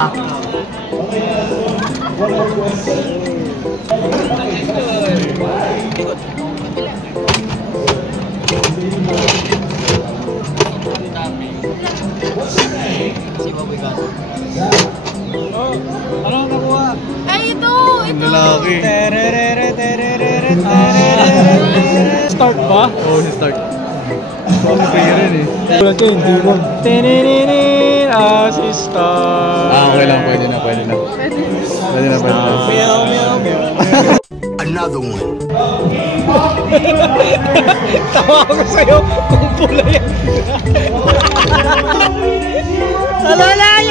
Ano nakuha? Ay, ito! Ito! Lalaki. Start ba? Oo, si start. Ako kaya rin eh. Wala ko yung D1. Tininin assistant. Okay lang. Pwede na. Pwede na. Meow, meow, meow. Another one. Tawa ako sa'yo kung pula yan. Nalalayo!